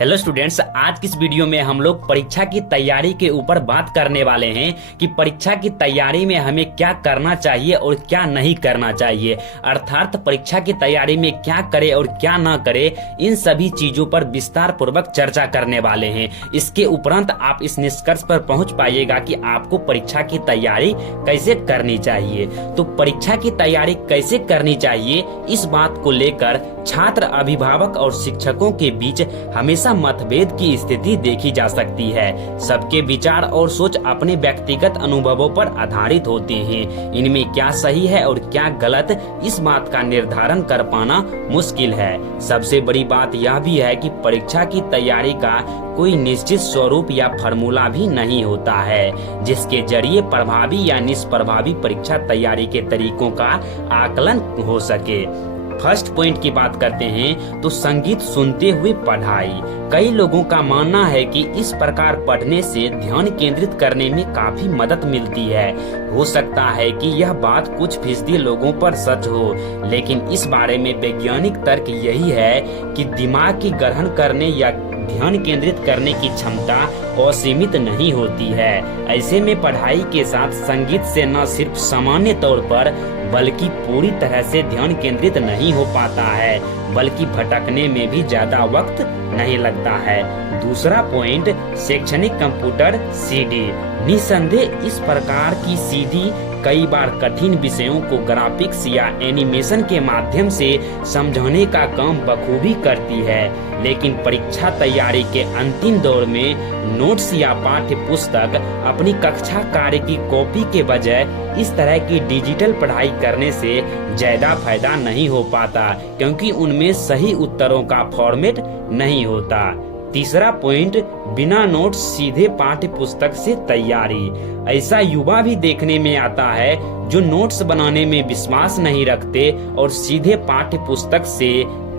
Hello students, आज की इस वीडियो में हम लोग परीक्षा की तैयारी के ऊपर बात करने वाले हैं कि परीक्षा की तैयारी में हमें क्या करना चाहिए और क्या नहीं करना चाहिए। अर्थात परीक्षा की तैयारी में क्या करें और क्या ना करें, इन सभी चीजों पर विस्तार पूर्वक चर्चा करने वाले हैं। इसके उपरांत आप इस निष्कर्ष पर पहुंच पाइएगा कि आपको परीक्षा की तैयारी कैसे करनी चाहिए। तो परीक्षा की तैयारी कैसे करनी चाहिए, इस बात को लेकर छात्र, अभिभावक और शिक्षकों के बीच हमेशा मतभेद की स्थिति देखी जा सकती है। सबके विचार और सोच अपने व्यक्तिगत अनुभवों पर आधारित होते हैं। इनमें क्या सही है और क्या गलत, इस बात का निर्धारण कर पाना मुश्किल है। सबसे बड़ी बात यह भी है कि परीक्षा की तैयारी का कोई निश्चित स्वरूप या फार्मूला भी नहीं होता है, जिसके जरिए प्रभावी या निष्प्रभावी परीक्षा तैयारी के तरीकों का आकलन हो सके। फर्स्ट पॉइंट की बात करते हैं तो संगीत सुनते हुए पढ़ाई। कई लोगों का मानना है कि इस प्रकार पढ़ने से ध्यान केंद्रित करने में काफी मदद मिलती है। हो सकता है कि यह बात कुछ फीसदी लोगों पर सच हो, लेकिन इस बारे में वैज्ञानिक तर्क यही है कि दिमाग की ग्रहण करने या ध्यान केंद्रित करने की क्षमता असीमित नहीं होती है। ऐसे में पढ़ाई के साथ संगीत से न सिर्फ सामान्य तौर पर बल्कि पूरी तरह से ध्यान केंद्रित नहीं हो पाता है, बल्कि भटकने में भी ज्यादा वक्त नहीं लगता है। दूसरा पॉइंट, शैक्षणिक कंप्यूटर सीडी। निसंदेह इस प्रकार की सीडी कई बार कठिन विषयों को ग्राफिक्स या एनिमेशन के माध्यम से समझाने का काम बखूबी करती है, लेकिन परीक्षा तैयारी के अंतिम दौर में नोट्स या पाठ्य पुस्तक, अपनी कक्षा कार्य की कॉपी के बजाय इस तरह की डिजिटल पढ़ाई करने से ज्यादा फायदा नहीं हो पाता, क्योंकि उनमें सही उत्तरों का फॉर्मेट नहीं होता। तीसरा पॉइंट, बिना नोट्स सीधे पाठ्य पुस्तक से तैयारी। ऐसा युवा भी देखने में आता है जो नोट्स बनाने में विश्वास नहीं रखते और सीधे पाठ्य पुस्तक से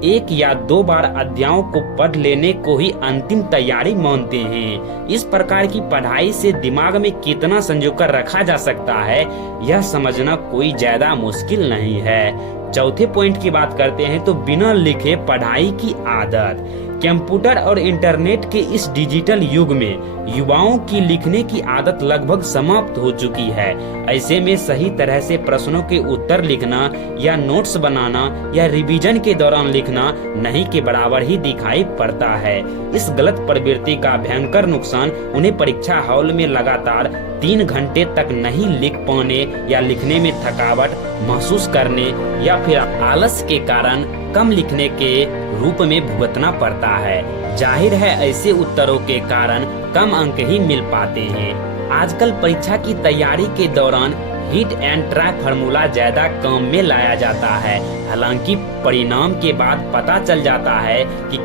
एक या दो बार अध्यायों को पढ़ लेने को ही अंतिम तैयारी मानते हैं। इस प्रकार की पढ़ाई से दिमाग में कितना संजोकर रखा जा सकता है, यह समझना कोई ज्यादा मुश्किल नहीं है। चौथे पॉइंट की बात करते हैं तो बिना लिखे पढ़ाई की आदत। कंप्यूटर और इंटरनेट के इस डिजिटल युग में युवाओं की लिखने की आदत लगभग समाप्त हो चुकी है। ऐसे में सही तरह से प्रश्नों के उत्तर लिखना या नोट्स बनाना या रिवीजन के दौरान लिखना नहीं के बराबर ही दिखाई पड़ता है। इस गलत प्रवृत्ति का भयंकर नुकसान उन्हें परीक्षा हॉल में लगातार 3 घंटे तक नहीं लिख पाने या लिखने में थकावट महसूस करने या फिर आलस के कारण कम लिखने के रूप में भुगतना पड़ता है। जाहिर है ऐसे उत्तरों के कारण कम अंक ही मिल पाते हैं। आजकल परीक्षा की तैयारी के दौरान हिट एंड ट्राई फार्मूला ज्यादा काम में लाया जाता है। हालांकि परिणाम के बाद पता चल जाता है कि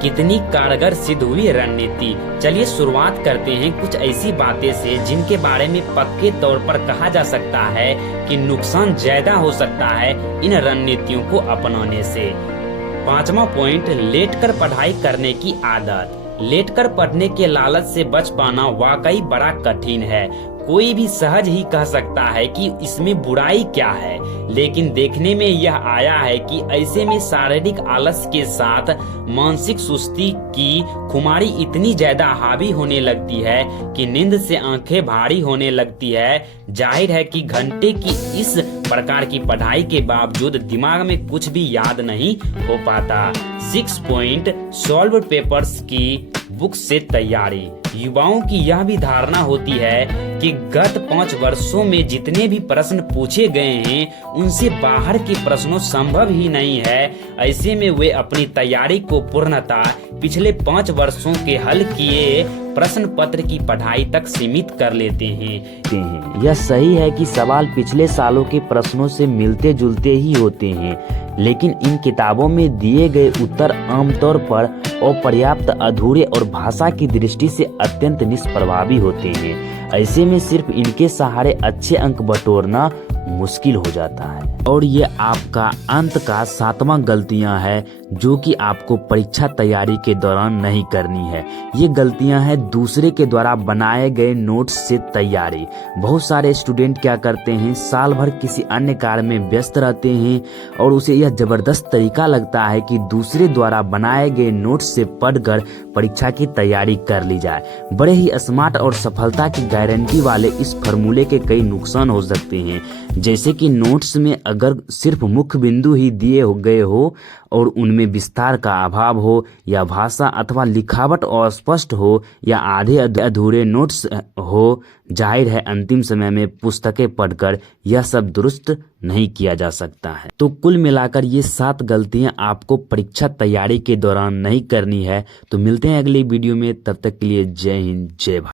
कितनी कारगर सिद्ध हुई रणनीति। चलिए शुरुआत करते हैं कुछ ऐसी बातें से जिनके बारे में पक्के तौर पर कहा जा सकता है कि नुकसान ज्यादा हो सकता है इन रणनीतियों को अपनाने से। पांचवा पॉइंट, लेटकर पढ़ाई करने की आदत। लेटकर पढ़ने के लालच से बच पाना वाकई बड़ा कठिन है। कोई भी सहज ही कह सकता है कि इसमें बुराई क्या है, लेकिन देखने में यह आया है कि ऐसे में शारीरिक आलस के साथ मानसिक सुस्ती की खुमारी इतनी ज्यादा हावी होने लगती है कि नींद से आंखें भारी होने लगती है। जाहिर है कि घंटे की इस प्रकार की पढ़ाई के बावजूद दिमाग में कुछ भी याद नहीं हो पाता। 6 पॉइंट, सॉल्व पेपर्स की बुक से तैयारी। युवाओं की यह भी धारणा होती है कि गत 5 वर्षों में जितने भी प्रश्न पूछे गए हैं उनसे बाहर के प्रश्नों संभव ही नहीं है। ऐसे में वे अपनी तैयारी को पूर्णतः पिछले 5 वर्षों के हल किए प्रश्न पत्र की पढ़ाई तक सीमित कर लेते हैं। यह सही है कि सवाल पिछले सालों के प्रश्नों से मिलते जुलते ही होते हैं, लेकिन इन किताबों में दिए गए उत्तर आमतौर पर अपर्याप्त, अधूरे और भाषा की दृष्टि से अत्यंत निष्प्रभावी होते हैं। ऐसे में सिर्फ इनके सहारे अच्छे अंक बटोरना मुश्किल हो जाता है। और ये आपका अंत का 7वां गलतियां है जो कि आपको परीक्षा तैयारी के दौरान नहीं करनी है। ये गलतियां हैं दूसरे के द्वारा बनाए गए नोट्स से तैयारी। बहुत सारे स्टूडेंट क्या करते हैं, साल भर किसी अन्य कार्य में व्यस्त रहते हैं और उसे यह जबरदस्त तरीका लगता है कि दूसरे द्वारा बनाए गए नोट्स से पढ़कर परीक्षा की तैयारी कर ली जाए। बड़े ही स्मार्ट और सफलता की गारंटी वाले इस फॉर्मूले के कई नुकसान हो सकते हैं, जैसे कि नोट्स में अगर सिर्फ मुख्य बिंदु ही दिए गए हो और उनमें विस्तार का अभाव हो, या भाषा अथवा लिखावट अस्पष्ट हो, या आधे अधूरे नोट्स हो, जाहिर है अंतिम समय में पुस्तकें पढ़कर यह सब दुरुस्त नहीं किया जा सकता है। तो कुल मिलाकर ये 7 गलतियां आपको परीक्षा तैयारी के दौरान नहीं करनी है। तो मिलते हैं अगली वीडियो में, तब तक के लिए जय हिंद जय भारत।